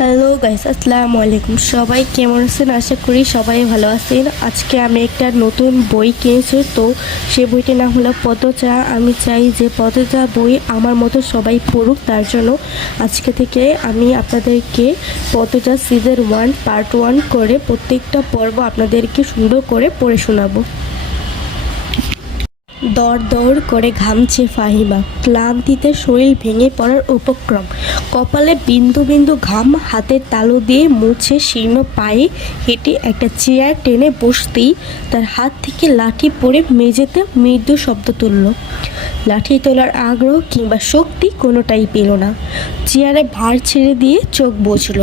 Hello guys, আসসালামু আলাইকুম। সবাই কেমন আছেন? আশা করি সবাই ভালো আছেন। আজকে আমি একটা নতুন বই কিনেছি, তো সেই বইটির নাম হলো পদচা। আমি চাই যে পদচা বই আমার মতো সবাই পড়ুক, তার জন্য আজকে থেকে আমি আপনাদেরকে পদচা সিজন 1 পার্ট 1 করে প্রত্যেকটা পর্ব আপনাদেরকে সুন্দর করে পড়ে শোনাবো। দর দর করে ঘামছে ফাহিমা, ক্লান্তিতে শরীর ভেঙে পড়ার উপক্রম। কপালে বিন্দু বিন্দু ঘাম, হাতের তালু দিয়ে মুছে শীর্ণ পায়ে হেঁটে একটা চেয়ার টেনে বসতেই তার হাত থেকে লাঠি পড়ে মেঝেতে মৃদু শব্দ তুলল। লাঠি তোলার আগ্রহ কিংবা শক্তি কোনোটাই পেল না। চেয়ারে ভার ছেড়ে দিয়ে চোখ বুজল।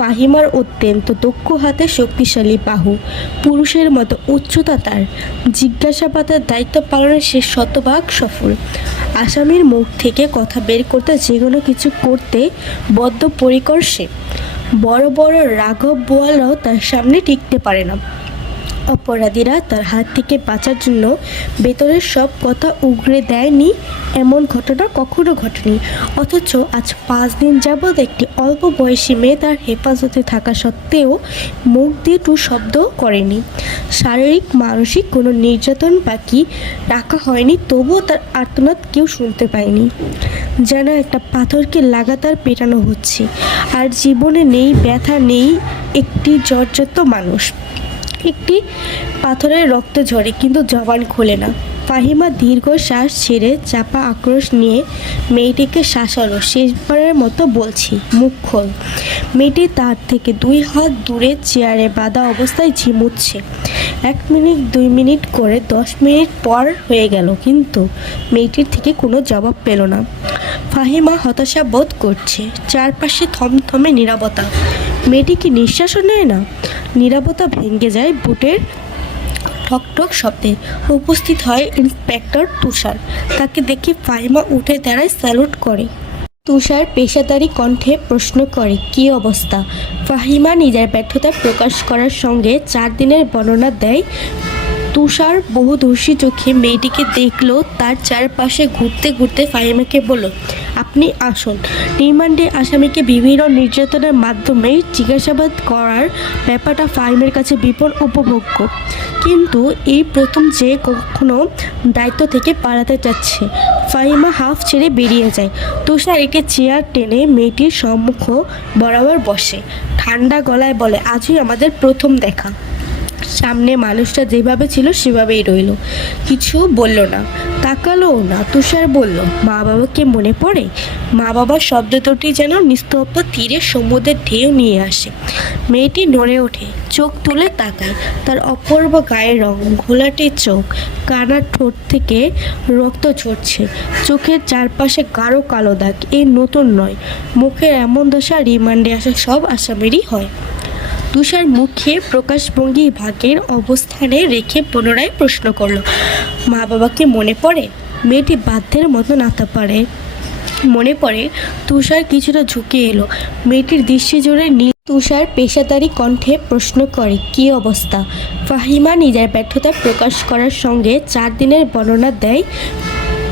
ফাহিমার অত্যন্ত দক্ষ হাতে শক্তিশালী বাহু, পুরুষের মতো উচ্চতা তার। জিজ্ঞাসাবাদের দায়িত্ব পালনে সে শতভাগ সফল। আসামির মুখ থেকে কথা বের করতে, যে কোনো কিছু করতে বদ্ধপরিকর সে। বড় বড় রাঘব বোয়ালরাও তার সামনে টিকতে পারে না। অপরাধীরা তার হাত থেকে বাঁচার জন্য ভেতরের সব কথা উগরে দেয়নি, এমন ঘটনা কখনো ঘটেনি। অথচ আজ 5 দিন যাবৎ একটি অল্প বয়সী মেয়ে তার হেফাজতে থাকা সত্ত্বেও মুখ দিয়ে টু শব্দ করেনি। শারীরিক মানসিক কোনো নির্যাতন বাকি রাখা হয়নি, তবুও তার আর্তনাদ কেউ শুনতে পায়নি। যেন একটা পাথরকে লাগাতার পেটানো হচ্ছে, আর জীবনে নেই ব্যথা, নেই একটি জর্জরিত মানুষ। একটি পাথরের রক্ত ঝরে, কিন্তু জবান খোলে না। ফাহিমা দীর্ঘ শ্বাস ছেড়ে চাপা আক্রোশ নিয়ে মেয়েটিকে শাসালো। শেষবারের মতো বলছি, মুখ খোল। মেয়েটি তার থেকে 2 হাত দূরে চেয়ারে বাঁধা অবস্থায় ঝিমুচ্ছে। 1 মিনিট 2 মিনিট করে 10 মিনিট পর হয়ে গেল, কিন্তু মেয়েটির থেকে কোনো জবাব পেল না। ফাহিমা হতাশা বোধ করছে। চারপাশে থমথমে নীরবতা। মেয়েটি কি নিঃশ্বাসও নেয় না? নীরবতা ভেঙে যায় বুটের ঠকঠক শব্দে। উপস্থিত হয় ইন্সপেক্টর তুষার। তাকে দেখে ফাহিমা উঠে দাঁড়ায়, স্যালুট করে। তুষার পেশাদারি কণ্ঠে প্রশ্ন করে, কী অবস্থা? ফাহিমা নিজের ব্যর্থতা প্রকাশ করার সঙ্গে 4 দিনের বর্ণনা দেয়। তুষার বহুদর্শী চোখে মেয়েটিকে দেখল, তার চারপাশে ঘুরতে ঘুরতে ফাহিমাকে বলল, আপনি আসুন। রিমান্ডে আসামিকে বিভিন্ন নির্যাতনের মাধ্যমে জিজ্ঞাসাবাদ করার ব্যাপারটা ফাহিমের কাছে বিপুল উপভোগ্য, কিন্তু এই প্রথম যে কখনো দায়িত্ব থেকে পালাতে চাচ্ছে। ফাহিমা হাফ ছেড়ে বেরিয়ে যায়। তুষার একে চেয়ার টেনে মেয়েটির সম্মুখ বরাবর বসে। ঠান্ডা গলায় বলে, আজই আমাদের প্রথম দেখা। সামনে মানুষটা যেভাবে ছিল সেভাবেই রইল, কিছু বলল না, তাকালোও না। তুষার বলল, মা বাবাকে মনে পড়ে? মা বাবার শব্দ দুটি যেন নিস্তব্ধ তীরে সমুদ্রের ঢেউ নিয়ে আসে। মেয়েটি নড়ে ওঠে, চোখ তুলে তাকায়। তার অপূর্ব গায়ের রং, ঘোলাটে চোখ, কানা ঠোঁট থেকে রক্ত ঝরছে। চোখের চারপাশে গাঢ় কালো দাগ। এই নতুন নয়। মুখের এমন দশা রিমান্ডে আসা সব আসামিরই হয়। তুষার মুখে প্রকাশভঙ্গি ভাগের অবস্থানে রেখে পুনরায় প্রশ্ন করল, মা বাবাকে মনে পড়ে? মেয়েটি বাধ্যের মতো নাতা পারে। মনে পড়ে। তুষার কিছুটা ঝুঁকে এলো। মেয়েটির দৃষ্টি জোরে তুষার পেশাদারি কণ্ঠে প্রশ্ন করে, কী অবস্থা? ফাহিমা নিজের ব্যর্থতা প্রকাশ করার সঙ্গে 4 দিনের বর্ণনা দেয়।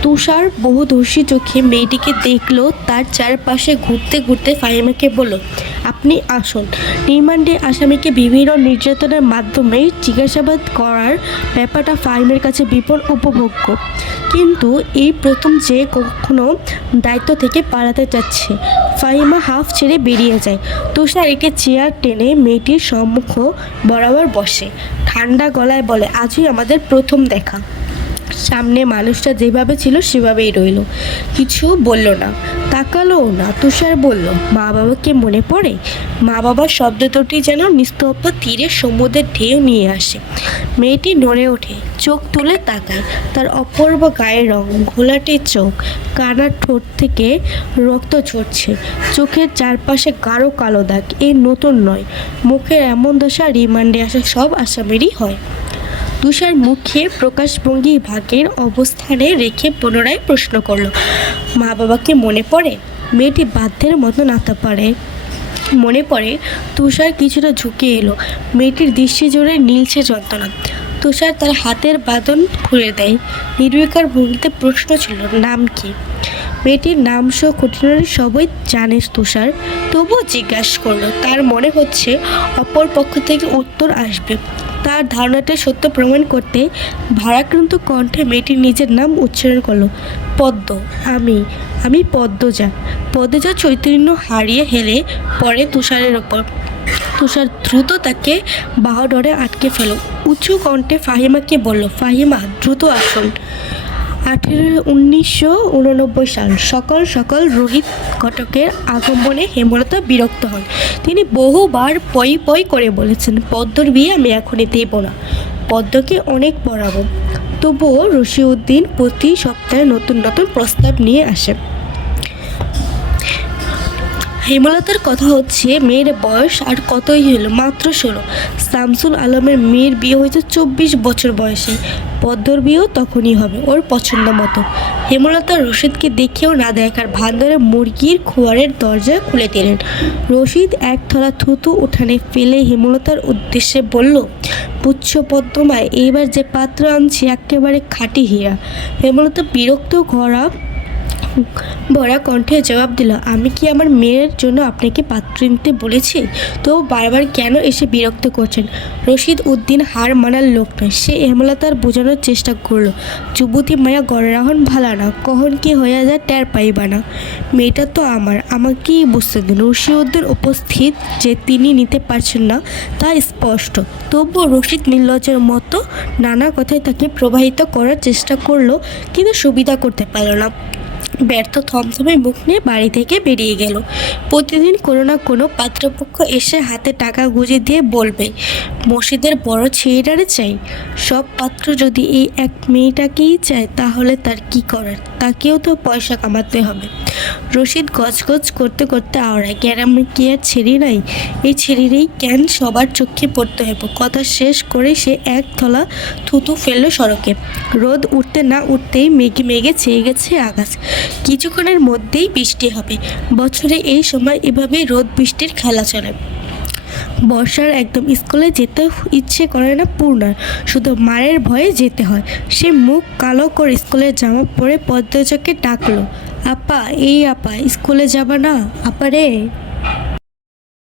তুষার বহুদর্শী চোখে মেয়েটিকে দেখল, তার চারপাশে ঘুরতে ঘুরতে ফাহিমাকে বলল, আপনি আসুন। রিমান্ডে আসামিকে বিভিন্ন নির্যাতনের মাধ্যমে জিজ্ঞাসাবাদ করার ব্যাপারটা ফাহিমের কাছে বিপুল উপভোগ্য, কিন্তু এই প্রথম যে কখনো দায়িত্ব থেকে পালাতে চাচ্ছে। ফাহিমা হাফ ছেড়ে বেরিয়ে যায়। তুষার একে চেয়ার টেনে মেয়েটির সম্মুখ বরাবর বসে। ঠান্ডা গলায় বলে, আজই আমাদের প্রথম দেখা। সামনে মানুষটা যেভাবে ছিল সেভাবেই রইল, কিছু বলল না, তাকালোও না। তুষার বলল, মা বাবাকে মনে পড়ে? মা বাবার শব্দ দুটি যেন নিস্তব্ধ তীরে সমুদ্রের ঢেউ নিয়ে আসে। মেয়েটি নড়ে ওঠে, চোখ তুলে তাকায়। তার অপূর্ব গায়ের রং, ঘোলাটে চোখ, কানা ঠোঁট থেকে রক্ত ঝরছে। চোখের চারপাশে গাঢ় কালো দাগ। এই নতুন নয়। মুখের এমন দশা রিমান্ডে আসা সব আসামিরই হয়। তুষার মুখে প্রকাশভঙ্গি ভাগের অবস্থানে রেখে পুনরায় প্রশ্ন করল, মা বাবাকে মনে পড়ে? মেয়েটি বাধ্যের মতো নাতা পারে। মনে পড়ে। তুষার কিছুটা ঝুঁকে এলো। মেয়েটির দৃষ্টি জোরে নীলছে যন্ত্রণা। তুষার তার হাতের বাঁধন খুলে দেয়। নির্বিকার ভঙ্গিতে প্রশ্ন ছিল, নাম কি? মেয়েটির নাম সহ খুঁটিনাটি সবই জানে তুষার, তবুও জিজ্ঞাসা করলো। তার মনে হচ্ছে অপর পক্ষ থেকে উত্তর আসবে। তার ধারণাটা সত্য প্রমাণ করতে ভারাক্রান্ত কণ্ঠে মেয়েটি নিজের নাম উচ্চারণ করলো। পদ্ম। আমি পদ্মজা। পদ্মজা চৈতন্য হারিয়ে হেলে পড়ে তুষারের ওপর। তুষার দ্রুত তাকে বাহুডোরে আটকে ফেল। উঁচু কণ্ঠে ফাহিমাকে বলল, ফাহিমা দ্রুত আসুন। 1989 সাল। সকাল সকাল রোহিত ঘটকের আগমনে হেমলতা বিরক্ত হন। তিনি বহুবার পই পই করে বলেছেন, পদ্মর বিয়ে আমি এখনই দেব না, পদ্মকে অনেক পড়াবো। তবুও রশিউদ্দিন প্রতি সপ্তাহে নতুন নতুন প্রস্তাব নিয়ে আসে। হেমলতার কথা হচ্ছে, মেয়ের বয়স আর কতই হলো, মাত্র 16। শামসুল আলমের মেয়ের বিয়ে হয়েছে 24 বছর বয়সে। পদ্মর বিয়েও তখনই হবে, ওর পছন্দ মতো। হেমলতা রশিদকে দেখেও না দেখার ভান ধরে মুরগির খোয়ারের দরজা খুলে দিলেন। রশিদ এক থলা থুতু উঠানে ফেলে হেমলতার উদ্দেশ্যে বলল, পুচ্ছ পদ্মমায়, এইবার যে পাত্র আনছি একেবারে খাঁটি হীরা। হেমলতা বিরক্ত ভরা কণ্ঠে জবাব দিল, আমি কি আমার মেয়ের জন্য আপনাকে পাত্র নিতে বলেছি? তো বারবার কেন এসে বিরক্ত করছেন? রশিদ উদ্দিন হার মানার লোক নয়। সে হেমলতার বোঝানোর চেষ্টা করলো, যুবতী মায়া গড়রাহন ভালা না, কখন কি হয়ে যায় টের পাইবা না। মেয়েটা তো আমাকেই বুঝতে দিন। রশিউদ্দিন উপস্থিত যে তিনি নিতে পারছেন না তা স্পষ্ট। তবুও রশিদ নির্লজ্জের মতো নানা কথায় তাকে প্রবাহিত করার চেষ্টা করলো, কিন্তু সুবিধা করতে পারল না। ব্যর্থ থমথমে মুখ নিয়ে বাড়ি থেকে বেরিয়ে গেল। প্রতিদিন কোনো না কোনো পাত্রপক্ষ এসে হাতে টাকা গুঁজে দিয়ে বলবে, মসজিদের বড় ছেলেটারে চাই। সব পাত্র যদি এই এক মেয়েটাকেই চায়, তাহলে তার কি করার? তাকেও তো পয়সা কামাতে হবে। রশিদ গজগজ করতে করতে আওড়ায়, গ্যারামে কি আর ছেড়ি নাই? এই ছেড়িরেই কেন সবার চোখে পড়তে হইব? কথা শেষ করে সে এক থলা থুতু ফেললো সড়কে। রোদ উঠতে না উঠতেই মেঘে মেঘে ছেয়ে গেছে আকাশ। কিছুক্ষণের মধ্যেই বৃষ্টি হবে। বছরে এই সময় এভাবেই রোদ বৃষ্টির খেলা চলে। বর্ষার একদম স্কুলে যেতে ইচ্ছে করে না পূর্ণার, শুধু মায়ের ভয়ে যেতে হয়। সে মুখ কালো করে স্কুলের জামা পরে পদ্মজাকে ডাকলো, আপা, এই আপা, স্কুলে যাবা না? আপা রে।